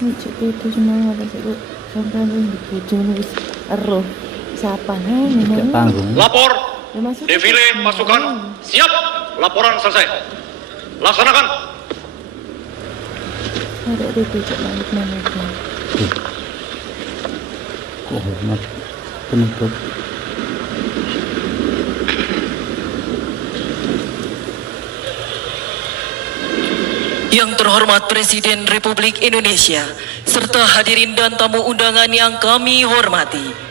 Cek itu cuma apa sih bu? Sampai di bojone wis ero. Siapa nih? Tidak panggung. Lapor, Ya maksudnya defile pasukan, siap, laporan selesai. Laksanakan. ada cek balik mana itu? Kok hormat penutup. Yang terhormat Presiden Republik Indonesia, serta hadirin dan tamu undangan yang kami hormati.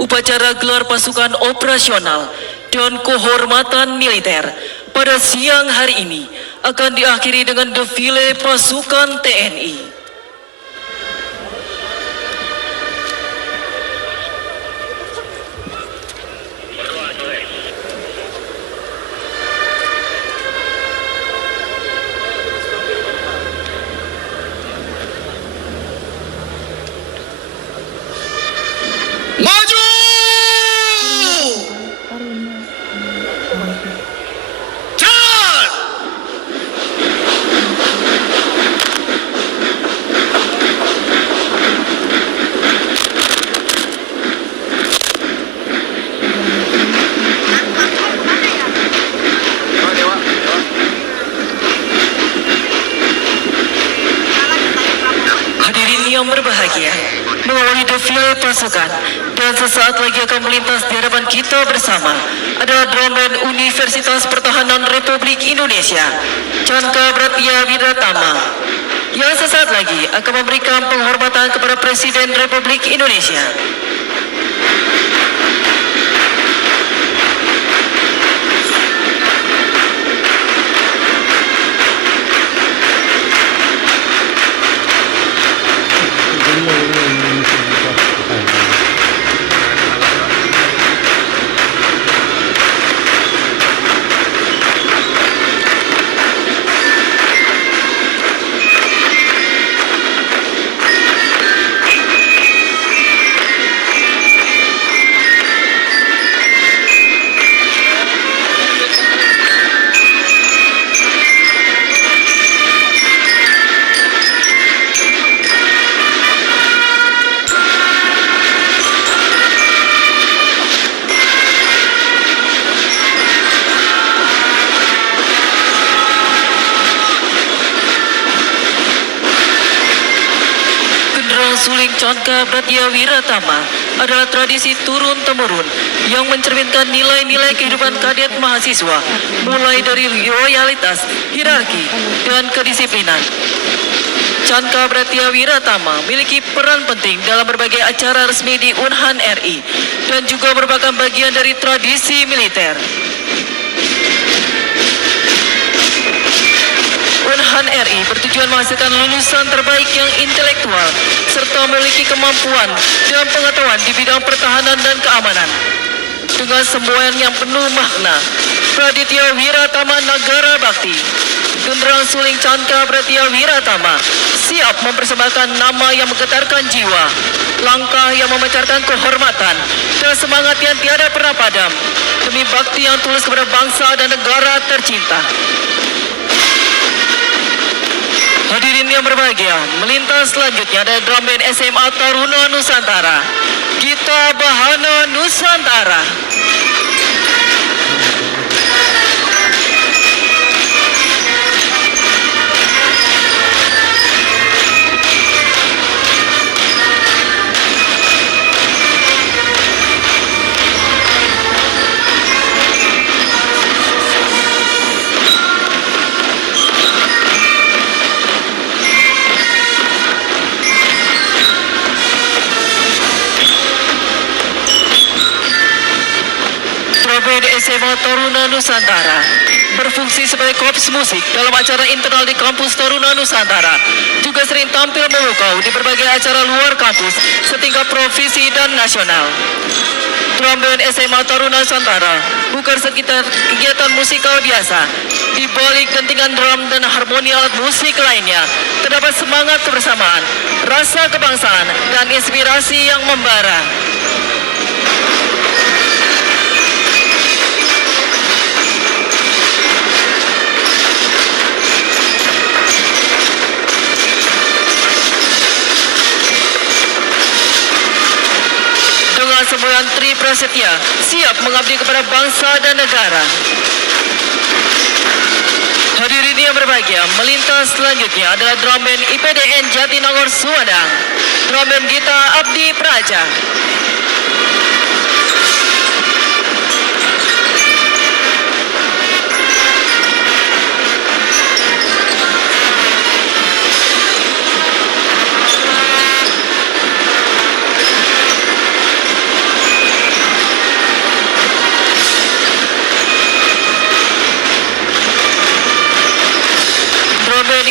Upacara gelar pasukan operasional dan kehormatan militer pada siang hari ini akan diakhiri dengan defile pasukan TNI. Maju! Jalan! Hadirin yang berbahagia, mengawali defile pasukan dan sesaat lagi akan melintas di hadapan kita bersama adalah drum band Universitas Pertahanan Republik Indonesia, Chandra Bratya Wiratama, yang sesaat lagi akan memberikan penghormatan kepada Presiden Republik Indonesia. Suling Chandra Bratya Wiratama adalah tradisi turun-temurun yang mencerminkan nilai-nilai kehidupan kadet mahasiswa, mulai dari loyalitas, hierarki, dan kedisiplinan. Chandra Bratya Wiratama memiliki peran penting dalam berbagai acara resmi di Unhan RI dan juga merupakan bagian dari tradisi militer. Unhan RI bertujuan menghasilkan lulusan terbaik yang intelektual serta memiliki kemampuan dan pengetahuan di bidang pertahanan dan keamanan. Dengan semboyan yang penuh makna, Praditya Wiratama Nagara Bakti, Genderang Suling Chandra Bratya Wiratama siap mempersembahkan nama yang menggetarkan jiwa, langkah yang memancarkan kehormatan, dan semangat yang tiada pernah padam demi bakti yang tulus kepada bangsa dan negara tercinta. Hadirin yang berbahagia, melintas selanjutnya ada drum band SMA Taruna Nusantara, Gita Bahana Nusantara. SMA Taruna Nusantara berfungsi sebagai korps musik dalam acara internal di kampus Taruna Nusantara. Juga sering tampil memukau di berbagai acara luar kampus setingkat provinsi dan nasional. Drum band SMA Taruna Nusantara bukan sekitar kegiatan musikal biasa. Di balik dentingan drum dan harmoni alat musik lainnya, terdapat semangat kebersamaan, rasa kebangsaan, dan inspirasi yang membara. Semboyan Tri Prasetya siap mengabdi kepada bangsa dan negara. Hadirin yang berbahagia, melintas selanjutnya adalah drum band IPDN Jatinangor Sumedang, drum band Gita Abdi Praja.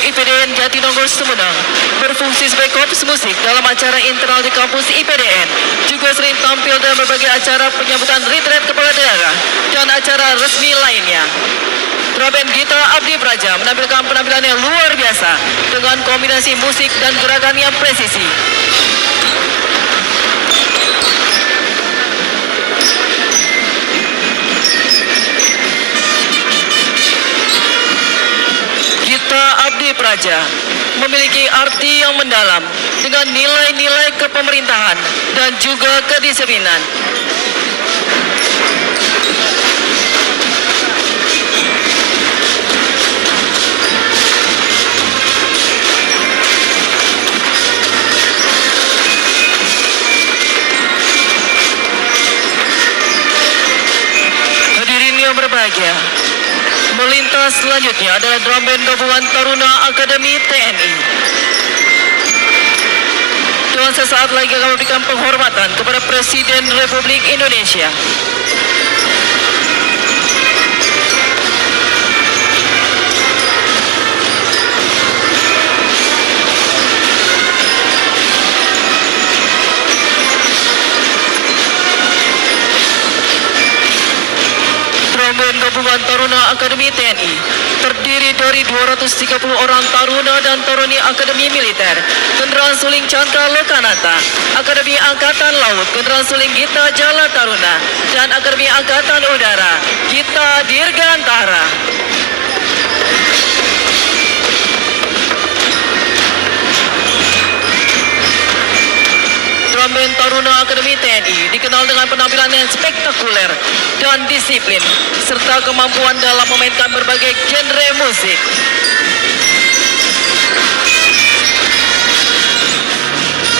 IPDN Jatinangor Sumedang berfungsi sebagai korps musik dalam acara internal di kampus IPDN, juga sering tampil dalam berbagai acara penyambutan retreat kepala daerah dan acara resmi lainnya. Drum band Gita Abdi Praja menampilkan penampilan yang luar biasa dengan kombinasi musik dan gerakan yang presisi. Gita Abdi Praja memiliki arti yang mendalam dengan nilai-nilai kepemerintahan dan juga kedisiplinan. Hadirin yang berbahagia, melintas selanjutnya adalah drum band gabungan Taruna Akademi TNI. Dan sesaat lagi akan memberikan penghormatan kepada Presiden Republik Indonesia. Drum band gabungan Taruna Akademi TNI terdiri dari 230 orang taruna dan taruni Akademi Militer, Kendaraan Suling Chandra Lokananta, Akademi Angkatan Laut, Kendaraan Suling Gita Jala Taruna, dan Akademi Angkatan Udara, Gita Dirgantara. Drum band Taruna Akademi TNI dikenal dengan penampilan yang spektakuler dan disiplin, serta kemampuan dalam memainkan berbagai genre musik.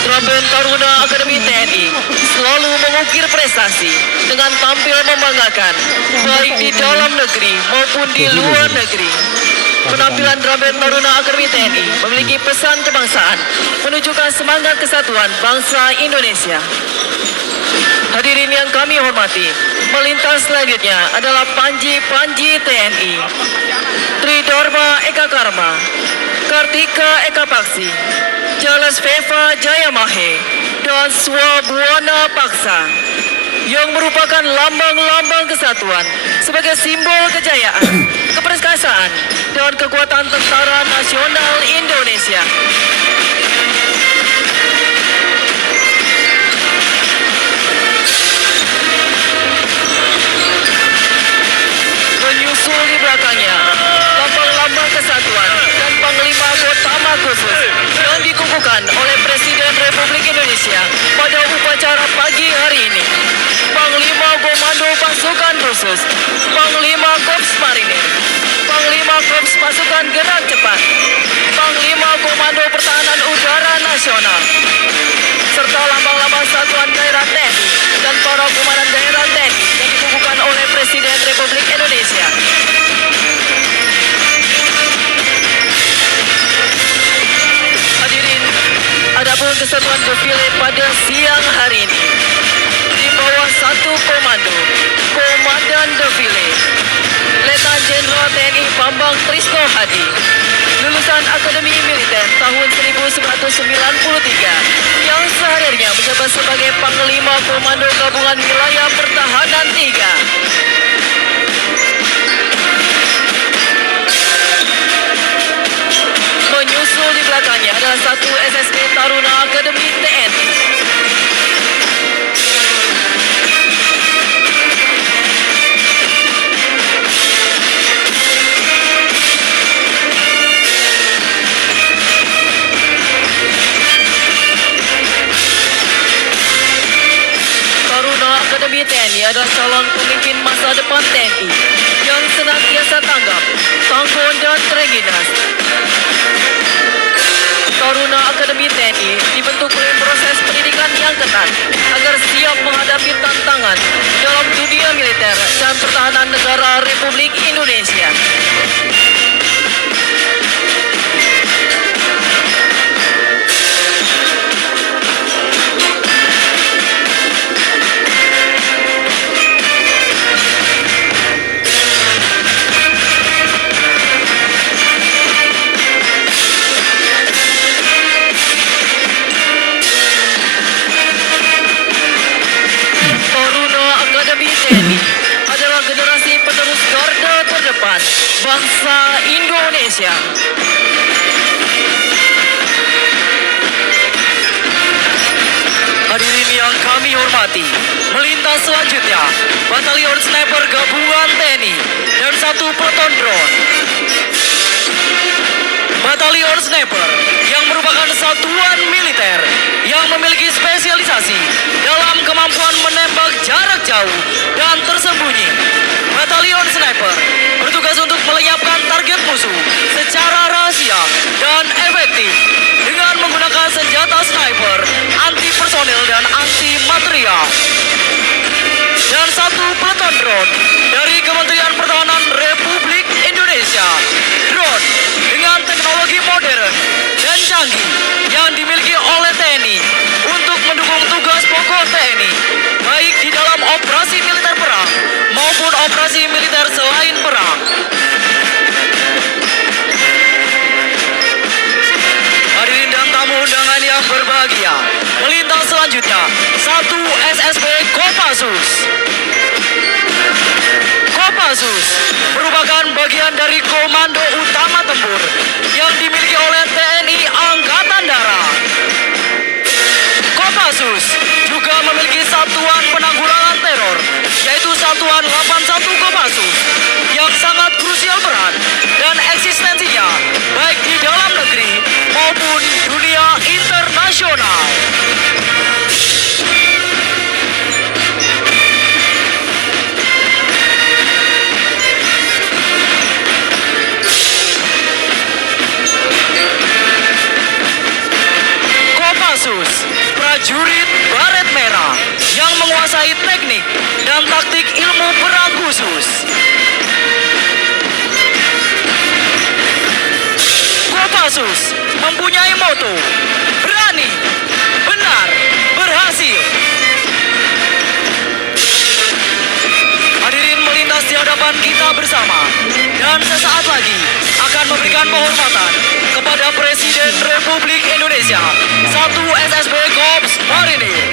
Drum band Taruna Akademi TNI selalu mengukir prestasi dengan tampil membanggakan, baik di dalam negeri maupun di luar negeri. Penampilan drum band Taruna Akademi TNI memiliki pesan kebangsaan, menunjukkan semangat kesatuan bangsa Indonesia. Hadirin yang kami hormati, melintas selanjutnya adalah Panji TNI, Tridharma Eka Karma, Kartika Eka Paksi, Jalas Veva Jayamahe, dan Swabuana Paksa, yang merupakan lambang-lambang kesatuan sebagai simbol kejayaan, keperkasaan, dan kekuatan tentara nasional Indonesia. Menyusul di belakangnya, lambang-lambang kesatuan dan Panglima Gotama khusus yang dikukuhkan oleh Presiden Republik Indonesia pada upacara pagi hari ini. Panglima Komando Pasukan Khusus, Panglima Korps Marinir, Panglima Korps Pasukan Gerak Cepat, Panglima Komando Pertahanan Udara Nasional, serta lambang-lambang satuan daerah TNI dan para komandan daerah TNI yang dikukuhkan oleh Presiden Republik Indonesia. Hadirin, adapun kesatuan defile pada siang hari ini di bawah satu komando, Komandan Defile Letnan Jenderal TNI Bambang Trisno Hadi, lulusan Akademi Militer tahun 1993, yang sehari-harinya menjabat sebagai Panglima Komando Gabungan Wilayah Pertahanan 3. Menyusul di belakangnya adalah satu SSB Taruna Akademi TNI. Taruna kepada calon pemimpin masa depan TNI yang senantiasa tanggap, tangguh dan terengginas. Taruna Akademi TNI dibentuk oleh proses pendidikan yang ketat agar siap menghadapi tantangan dalam dunia militer dan pertahanan negara Republik Indonesia. TNI adalah generasi penerus garda terdepan bangsa Indonesia. Hadirin yang kami hormati, melintas selanjutnya Batalion Sniper Gabungan TNI dan 1 Peleton Drone. Batalion Sniper yang merupakan satuan militer yang memiliki spesialisasi dalam kemampuan menembak jarak jauh dan tersembunyi. Batalion Sniper bertugas untuk melenyapkan target musuh secara rahasia dan efektif dengan menggunakan senjata sniper, anti personel dan anti material. Dan 1 Peleton Drone dari Kementerian Pertahanan Republik Indonesia. Drone dengan teknologi modern dan canggih yang dimiliki oleh TNI untuk mendukung tugas pokok TNI, baik di dalam operasi militer perang maupun operasi militer selain perang. Hadirin dan tamu undangan yang berbahagia, melintas selanjutnya 1 SSB Kopassus. Kopassus merupakan bagian dari Komando Utama Tempur yang dimiliki oleh TNI Angkatan Darat. Kopassus juga memiliki satuan penanggulangan teror, yaitu Satuan 81 Kopassus, yang sangat krusial peran dan eksistensinya baik di dalam negeri maupun dunia internasional. Kopassus, prajurit baret merah yang menguasai teknik dan taktik ilmu perang khusus. Kopassus mempunyai moto, berani, benar, berhasil. Hadirin melintas di hadapan kita bersama dan sesaat lagi akan memberikan penghormatan kepada Presiden Republik Indonesia 1 SSB Korps Marinir.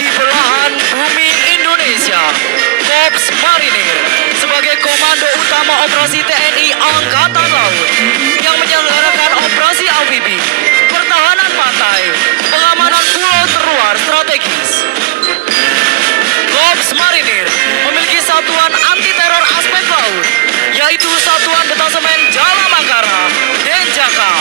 Di belahan bumi Indonesia, Korps Marinir sebagai Komando Utama Operasi TNI Angkatan Laut yang menyelenggarakan operasi amfibi, pertahanan pantai, pengamanan pulau terluar strategis. Korps Marinir memiliki satuan anti-teror aspek laut, yaitu Satuan Detasemen Jala Mangkara, Denjaka,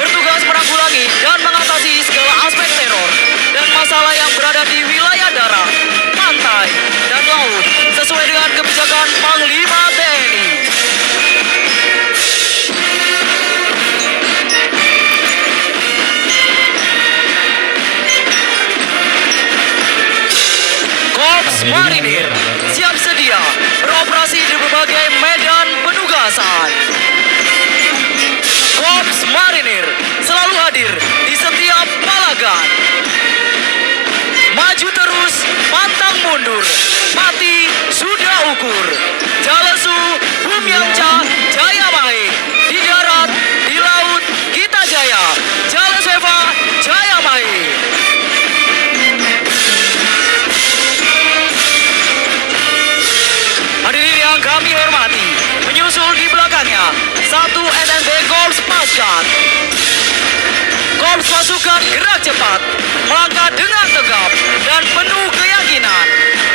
bertugas menanggulangi dan mengatasi segala aspek teror dan masalah yang berada di wilayah darat, pantai, dan laut sesuai dengan kebijakan Panglima TNI. Korps Marinir siap sedia beroperasi di berbagai medan penugasan. Korps Marinir selalu hadir di setiap palagan. Maju terus, pantang mundur, mati sudah ukur. Jalesu, Bumyangca, Jaya Mahe. Di darat, di laut, kita jaya. Jaleseva, Jaya Mahe. Hadirin yang kami hormati, menyusul di belakangnya 1 SSB Korps Paskat. Korps pasukan gerak cepat, melangkah dengan tegap dan penuh keyakinan.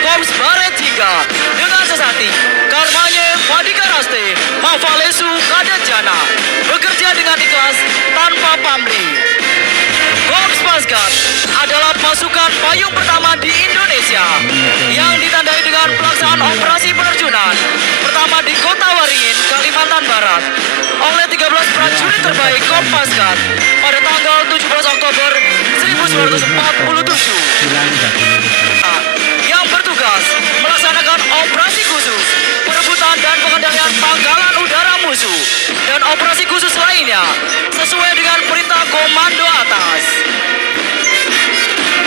Korps Baret Jingga ketiga dengan sesati Karmanye Padikaraste Mafalesu Kadajana bekerja dengan ikhlas tanpa pamrih. Korps Pasgat adalah pasukan payung pertama di Indonesia yang ditandai dengan pelaksanaan operasi penerjunan pertama di Kota Waringin, Kalimantan Barat oleh 13 prajurit terbaik Korps Pasgat pada tanggal 17 Oktober 1947 yang bertugas melaksanakan operasi khusus perebutan dan pengendalian pangkalan udara musuh dan operasi khusus lainnya sesuai dengan perintah komando atas.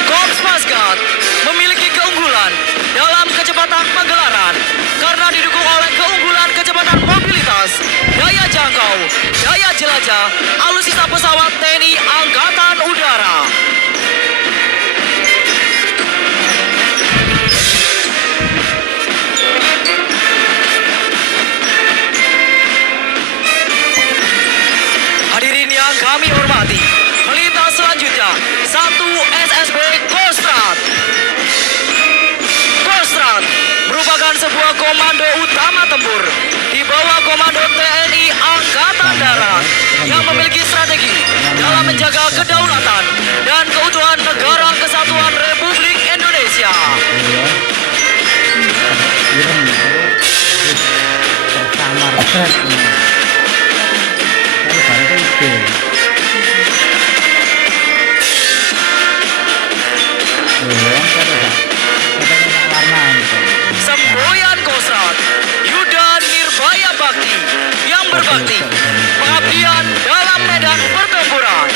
Korps Pasgat memiliki keunggulan dalam kecepatan penggelaran karena didukung oleh keunggulan kecepatan mobilitas, daya jangkau, daya jelajah, alutsista pesawat TNI Angkatan Udara. Hadirin yang kami hormati, melintas selanjutnya 1 SSB Kostrad. Kostrad merupakan sebuah komando utama tempur di bawah komando TNI Angkatan Darat yang memiliki strategi dalam menjaga kedaulatan dan keutuhan negara kesatuan Republik Indonesia. Semboyan Kostrad, Yuda Nirbaya Bakti yang berbakti, pengabdian dalam medan pertempuran.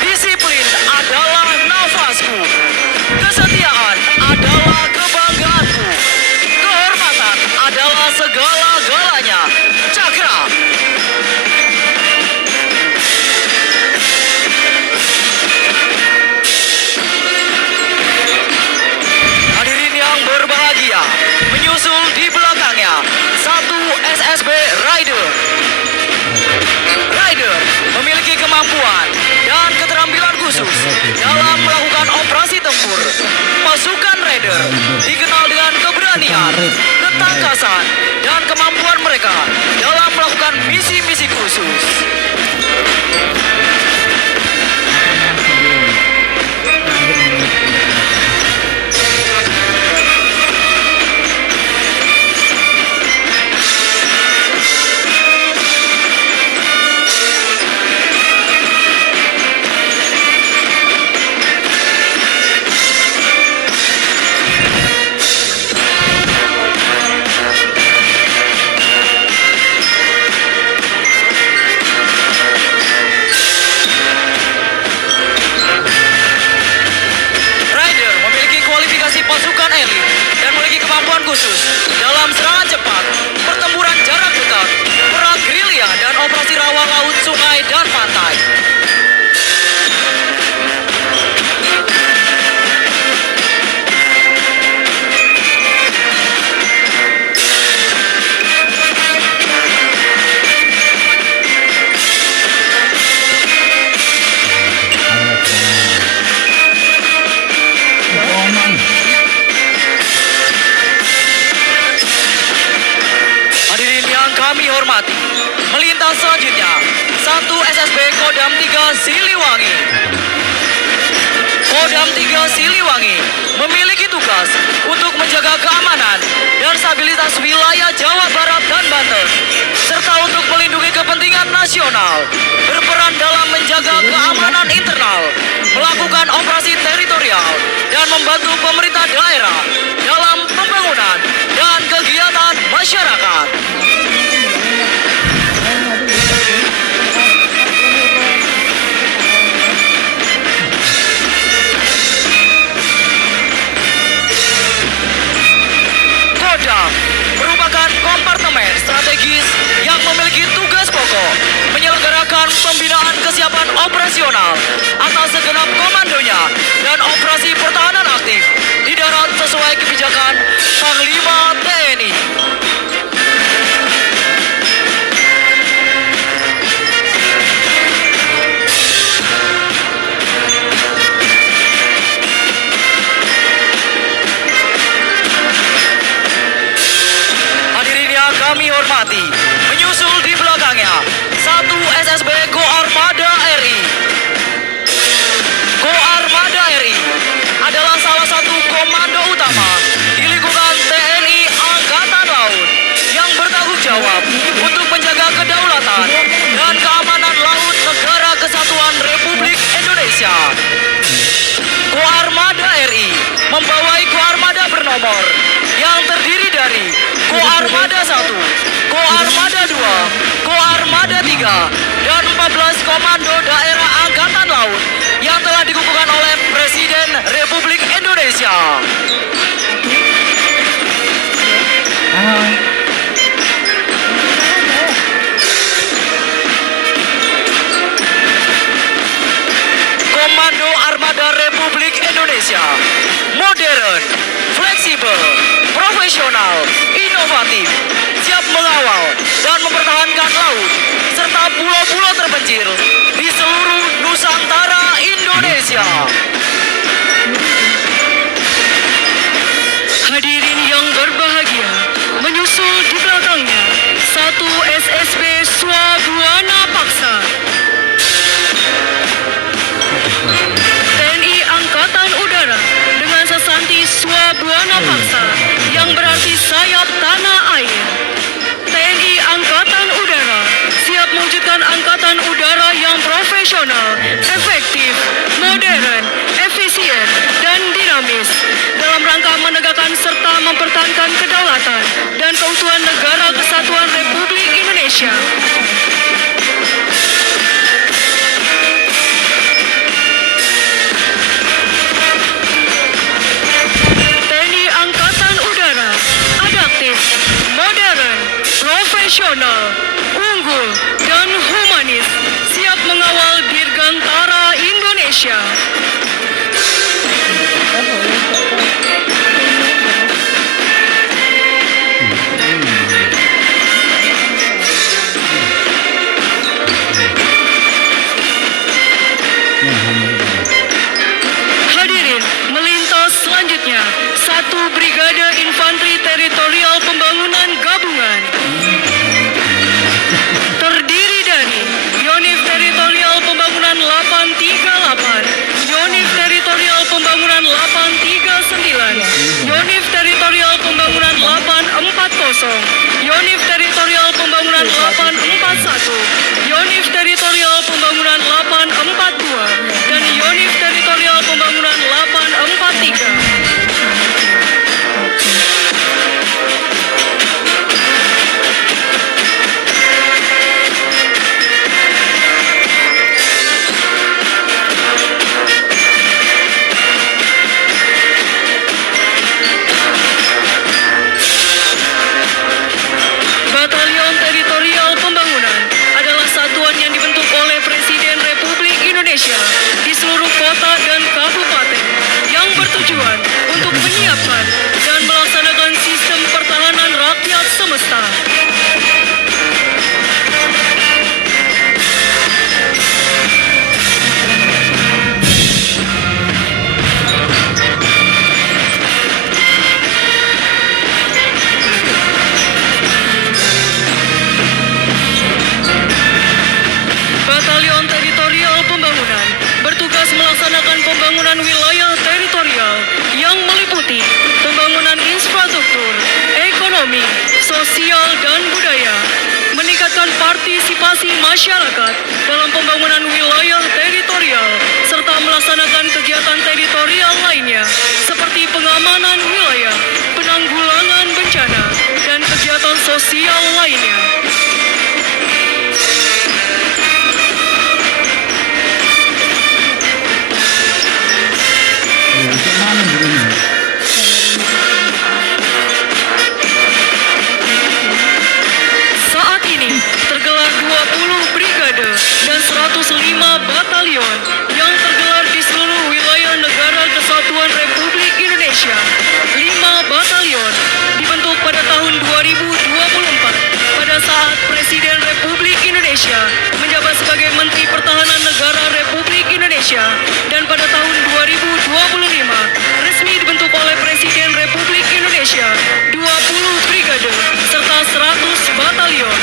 Disiplin adalah nafasku, kesetiaan adalah kebanggaanku, kehormatan adalah segala-galanya. Cakra. Hadirin yang berbahagia, menyusul di belakangnya 1 SSB Rider. Rider memiliki kemampuan dan keterampilan khusus dalam melakukan operasi tempur. Pasukan Rider dikenal dengan keberanian, ketangkasan, dan kemampuan mereka dalam melakukan misi-misi khusus. Rider memiliki kualifikasi pasukan elit dan memiliki kemampuan khusus dalam serangan cepat, pertempuran jarak dekat, perang gerilya, dan operasi rawa laut, sungai, dan pantai. Hadirin yang kami hormati, melintas selanjutnya 1 SSB Kodam 3 Siliwangi. Kodam 3 Siliwangi memiliki tugas untuk menjaga keamanan dan stabilitas wilayah Jawa Barat dan Banten, serta untuk melindungi kepentingan nasional, berperan dalam menjaga keamanan internal, melakukan operasi teritorial, dan membantu pemerintah daerah dalam pembangunan dan kegiatan masyarakat. Kodam merupakan kompartemen strategis yang memiliki tugas pokok menyelenggarakan pembinaan kesiapan operasional atas segenap komandonya dan operasi pertahanan aktif di darat sesuai kebijakan Panglima TNI. nomor yang terdiri dari Koarmada 1, Koarmada 2, Koarmada 3, dan 14 Komando Daerah Angkatan Laut yang telah dikukuhkan oleh Presiden Republik Indonesia. Komando Armada Republik Indonesia, modern, fleksibel, profesional, inovatif, siap mengawal dan mempertahankan laut serta pulau-pulau terpencil di seluruh Nusantara Indonesia. Hadirin yang berbahagia, menyusul di belakangnya satu SSB Swabuana Paksa, TNI Angkatan Udara dengan sesanti Swabuana Paksa yang berarti sayap tanah air. TNI Angkatan Udara siap mewujudkan angkatan udara yang profesional, efektif, modern, efisien, dan dinamis dalam rangka menegakkan serta mempertahankan kedaulatan dan keutuhan negara kesatuan Republik Indonesia. TNI Angkatan Udara adaptif, modern, profesional, unggul, dan humanis, siap mengawal Dirgantara Indonesia. Hadirin, melintas selanjutnya satu Brigade Infanteri Teritorial Pembangunan Gabungan terdiri dari Yonif Teritorial Pembangunan 838, Yonif Teritorial Pembangunan 839, Yonif Teritorial Pembangunan 840, Yonif Teritorial Pembangunan 841, Yonif Teritorial Pembangunan 842, dan Yonif Teritorial Pembangunan 843. Batalion Teritorial Pembangunan adalah satuan yang dibentuk oleh Presiden Republik Indonesia di seluruh kota dan kabupaten yang bertujuan untuk menyiapkan dan melaksanakan sistem pertahanan rakyat semesta. Batalion Teritorial Pembangunan bertugas melaksanakan pembangunan wilayah teritorial yang meliputi pembangunan infrastruktur, ekonomi, sosial, dan budaya, meningkatkan partisipasi masyarakat dalam pembangunan wilayah teritorial, serta melaksanakan kegiatan teritorial lainnya seperti pengamanan wilayah, penanggulangan bencana, dan kegiatan sosial lainnya. Saat ini tergelar 20 brigade dan 105 batalion yang tergelar di seluruh wilayah negara kesatuan Republik Indonesia. 5 batalion dibentuk pada tahun 2024 pada saat Presiden Republik Indonesia menjabat sebagai Menteri Pertahanan Negara Republik Indonesia, dan pada tahun 2025 resmi dibentuk oleh Presiden Republik Indonesia 20 brigade serta 100 batalion.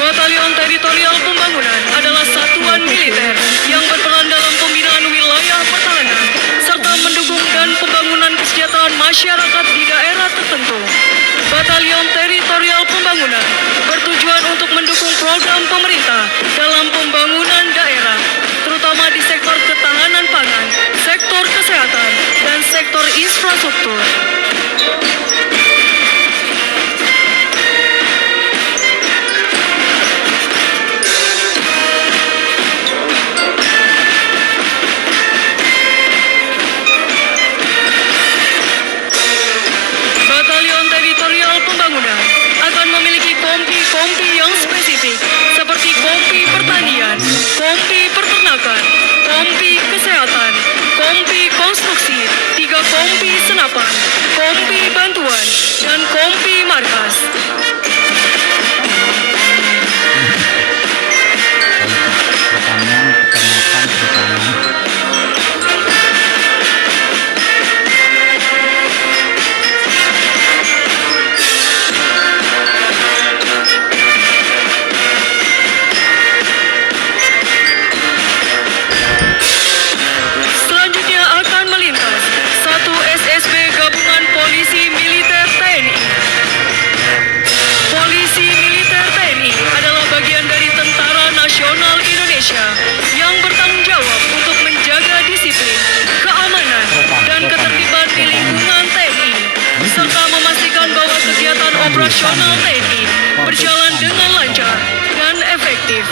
Batalion Teritorial Pembangunan adalah satuan militer yang berperan dalam pembinaan wilayah pertahanan serta mendukung dan pembangunan kesejahteraan masyarakat di daerah tertentu. Batalion Teritorial Pembangunan bertujuan untuk mendukung program pemerintah dalam pembangunan daerah, terutama di sektor sektor infrastruktur. Batalion Teritorial Pembangunan akan memiliki kompi-kompi yang spesifik seperti kompi pertanian, kompi peternakan, kompi kesehatan, kompi konstruksi, 3 kompi senapan, kompi bantuan, dan kompi markas. Pertanian, peternakan, pertanian. Selanjutnya akan melintas 1 SSB Gabungan Polisi Militer TNI. Polisi Militer TNI adalah bagian dari Tentara Nasional Indonesia yang bertanggung jawab untuk menjaga disiplin, keamanan, dan ketertiban di lingkungan TNI, serta memastikan bahwa kegiatan operasional TNI berjalan dengan lancar dan efektif.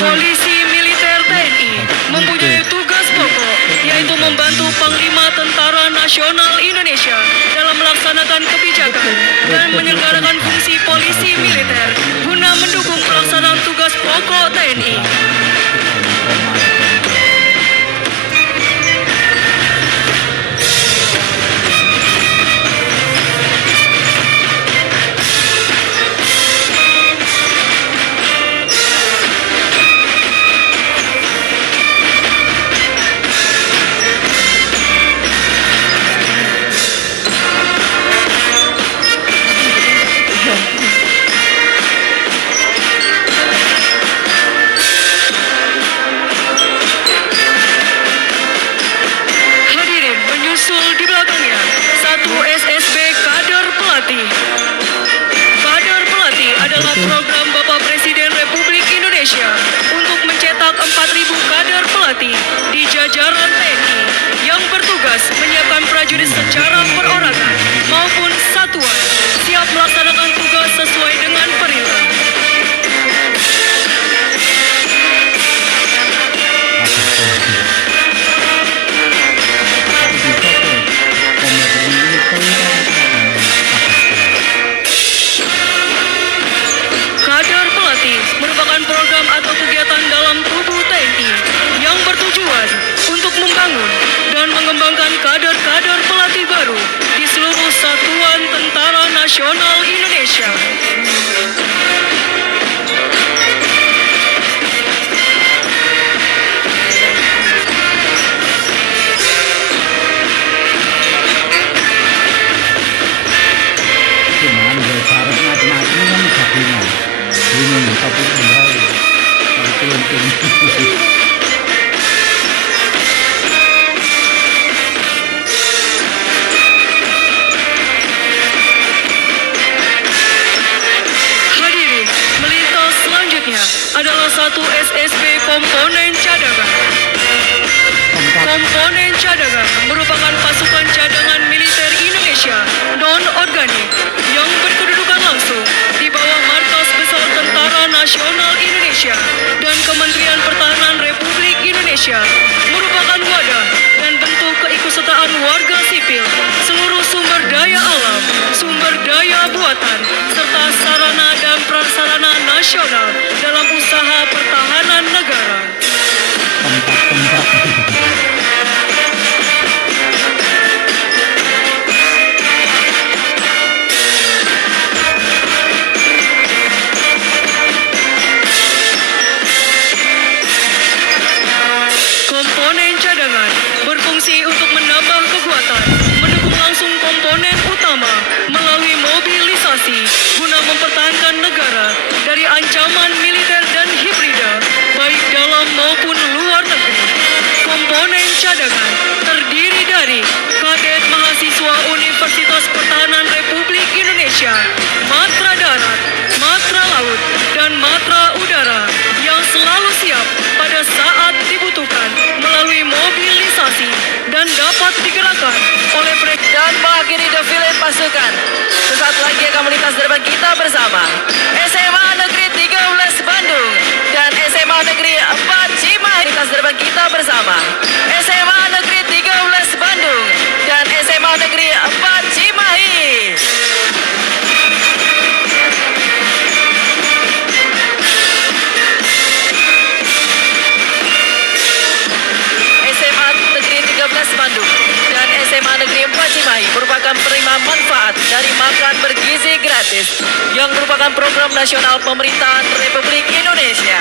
Polisi Militer TNI mempunyai tugas pokok, yaitu membantu Panglima Tentara Nasional Indonesia dalam melaksanakan kebijakan dan menyelenggarakan fungsi polisi militer guna mendukung pelaksanaan tugas pokok TNI. Hadirin, menyusul di belakangnya 1 SSB Kader Pelatih. Kader Pelatih adalah program Bapak Presiden Republik Indonesia untuk mencetak 4.000 kader pelatih di jajaran TNI yang bertugas menyiapkan prajurit secara perorangan maupun satuan siap melaksanakan tugas sesuai dengan perintah. Kader pelatih merupakan program atau kegiatan dalam tubuh TNI yang bertujuan untuk membangun dan mengembangkan kader-kader pelatih baru di seluruh satuan Tentara Nasional Indonesia. Cuman bersyarat macam-macam kan sapinya. Ini tapi enggak. Itu penting. Hadirin, melintas selanjutnya adalah 1 SSB Komponen Cadangan. Komponen cadangan merupakan pasukan cadangan militer Indonesia non-organik yang berkedudukan langsung di bawah Markas Besar Tentara Nasional Indonesia dan Kementerian Pertahanan Republik Indonesia, merupakan wadah dan bentuk keikutsertaan warga sipil, seluruh sumber daya alam, sumber daya buatan, serta sarana dan prasarana nasional dalam usaha pertahanan negara. Tempat-tempat. Komponen cadangan berfungsi untuk menambah kekuatan, mendukung langsung komponen utama melalui mobilisasi guna mempertahankan negara dari ancaman militer dan hibrida, baik dalam maupun luar negeri. Komponen cadangan terdiri dari kadet mahasiswa Universitas Pertahanan Republik Indonesia, Matra Darat, Matra Laut, dan saat dibutuhkan melalui mobilisasi dan dapat digerakkan oleh mereka. Dan mengakhiri defile pasukan. Sesaat lagi akan melintas depan kita bersama SMA Negeri 13 Bandung dan SMA Negeri 4 Cimahi. Melintas depan kita bersama SMA Negeri 13 Bandung dan SMA Negeri 4 Cimahi. SMA Negeri 13 Bandung dan SMA Negeri 4 Cimahi merupakan penerima manfaat dari makan bergizi gratis yang merupakan program nasional pemerintahan Republik Indonesia.